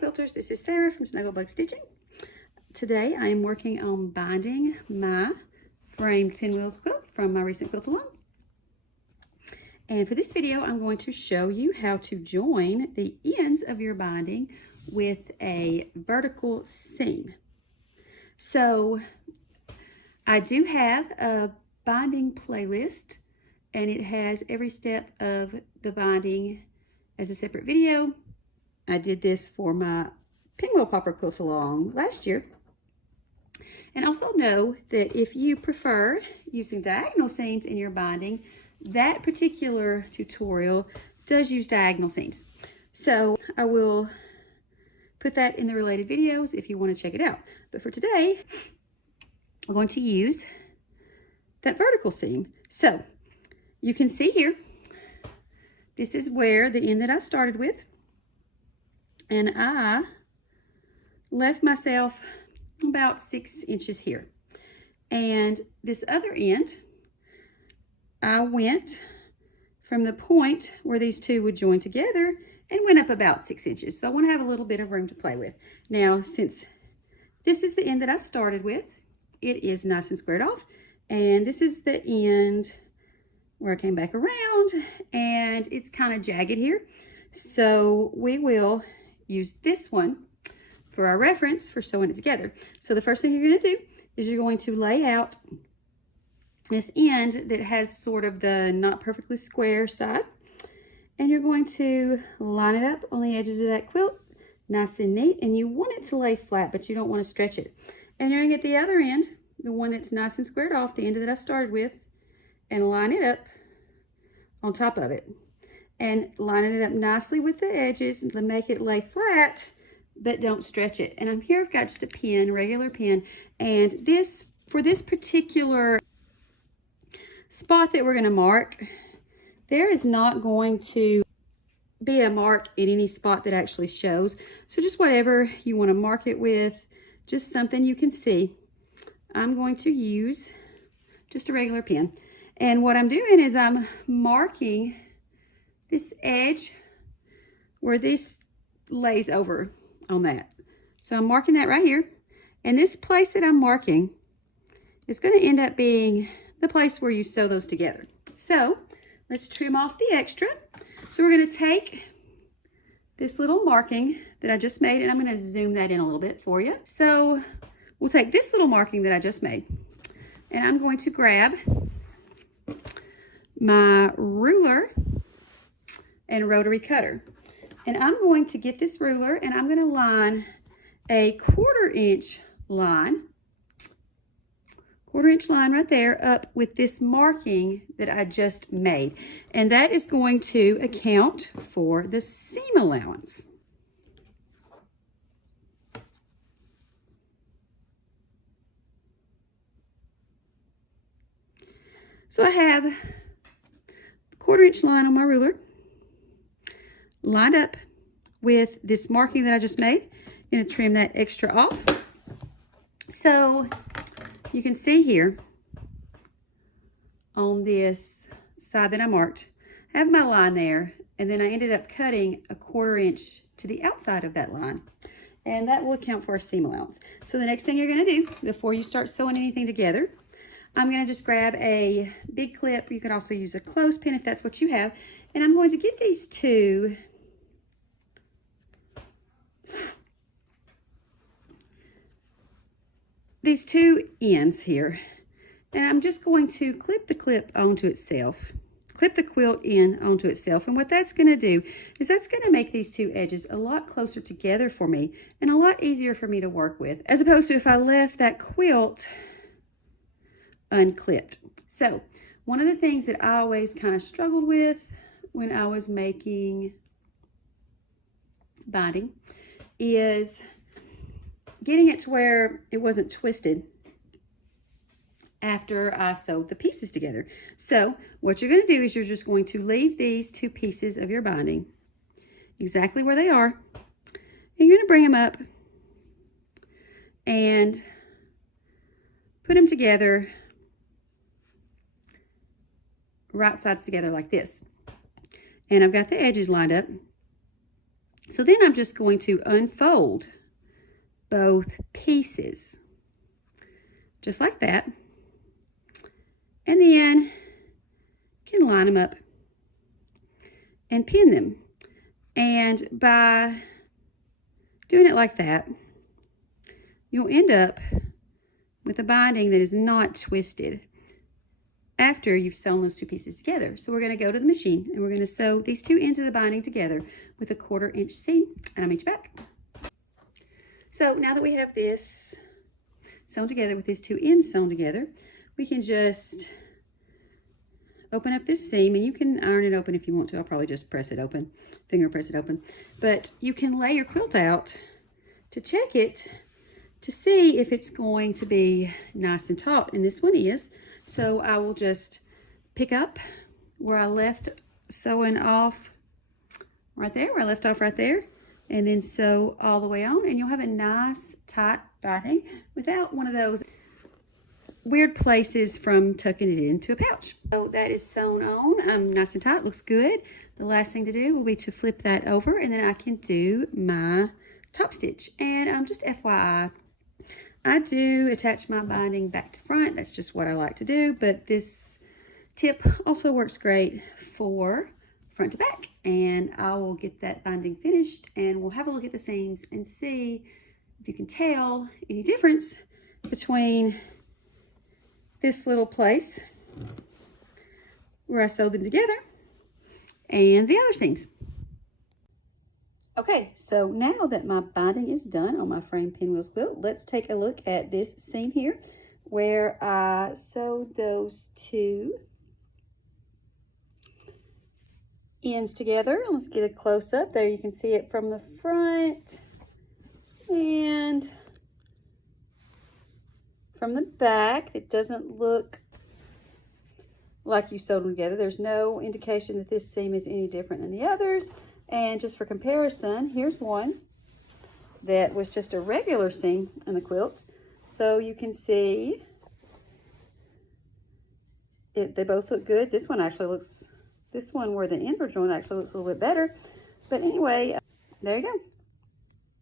quilters, this is Sarah from Snugglebug Stitching. Today I am working on binding my framed pinwheels quilt from my recent quilt along. And for this video I'm going to show you how to join the ends of your binding with a vertical seam. So I do have a binding playlist and it has every step of the binding as a separate video. I did this for my pinwheel popper quilt along last year. And also know that if you prefer using diagonal seams in your binding, that particular tutorial does use diagonal seams. So I will put that in the related videos if you want to check it out. But for today, I'm going to use that vertical seam. So you can see here, this is where the end that I started with. And I left myself about 6 inches here. And this other end, I went from the point where these two would join together and went up about 6 inches. So I want to have a little bit of room to play with. Now, since this is the end that I started with, it is nice and squared off. And this is the end where I came back around and it's kind of jagged here. So we will use this one for our reference for sewing it together. So the first thing you're going to do is you're going to lay out this end that has sort of the not perfectly square side, and you're going to line it up on the edges of that quilt nice and neat, and you want it to lay flat but you don't want to stretch it. And you're going to get the other end, the one that's nice and squared off, the end that I started with, and line it up on top of it. And lining it up nicely with the edges to make it lay flat, but don't stretch it. And I'm here, I've got just a pin, regular pin. And this, for this particular spot that we're gonna mark, there is not going to be a mark in any spot that actually shows. So just whatever you wanna mark it with, just something you can see. I'm going to use just a regular pin. And what I'm doing is I'm marking this edge where this lays over on that. So I'm marking that right here. And this place that I'm marking is going to end up being the place where you sew those together. So let's trim off the extra. So we're going to take this little marking that I just made, and I'm going to zoom that in a little bit for you. So we'll take this little marking that I just made, and I'm going to grab my ruler and rotary cutter. And I'm going to get this ruler and I'm going to line a 1/4 inch line, 1/4 inch line right there up with this marking that I just made. And that is going to account for the seam allowance. So I have a 1/4 inch line on my ruler, lined up with this marking that I just made. I'm going to trim that extra off. So you can see here on this side that I marked, I have my line there, and then I ended up cutting a 1/4 inch to the outside of that line. And that will account for our seam allowance. So the next thing you're going to do before you start sewing anything together, I'm going to just grab a big clip. You could also use a clothespin if that's what you have. And I'm going to get these two ends here. And I'm just going to clip the clip onto itself. Clip the quilt in onto itself. And what that's going to do is that's going to make these two edges a lot closer together for me and a lot easier for me to work with, as opposed to if I left that quilt unclipped. So one of the things that I always kind of struggled with when I was making binding is getting it to where it wasn't twisted after I sewed the pieces together. So what you're going to do is you're just going to leave these two pieces of your binding exactly where they are, and you're going to bring them up and put them together right sides together like this. And I've got the edges lined up. So then I'm just going to unfold both pieces, just like that. And then you can line them up and pin them. And by doing it like that, you'll end up with a binding that is not twisted after you've sewn those two pieces together. So we're going to go to the machine and we're going to sew these two ends of the binding together with a 1/4 inch seam, and I'll meet you back. So now that we have this sewn together with these two ends sewn together, we can just open up this seam, and you can iron it open if you want to. I'll probably just press it open, finger press it open. But you can lay your quilt out to check it to see if it's going to be nice and taut, and this one is. So I will just pick up where I left sewing off right there, where I left off right there, and then sew all the way on, and you'll have a nice tight binding without one of those weird places from tucking it into a pouch. So that is sewn on, nice and tight, looks good. The last thing to do will be to flip that over, and then I can do my top stitch. And just FYI, I do attach my binding back to front. That's just what I like to do, but this tip also works great for front to back. And I will get that binding finished, and we'll have a look at the seams and see if you can tell any difference between this little place where I sewed them together and the other seams. Okay, so now that my binding is done on my frame pinwheels quilt, let's take a look at this seam here where I sewed those two ends together. Let's get a close-up. There you can see it from the front and from the back. It doesn't look like you sewed them together. There's no indication that this seam is any different than the others. And just for comparison, here's one that was just a regular seam in the quilt. So you can see they both look good. This one actually looks, this one where the ends are joined actually looks a little bit better. But anyway, there you go.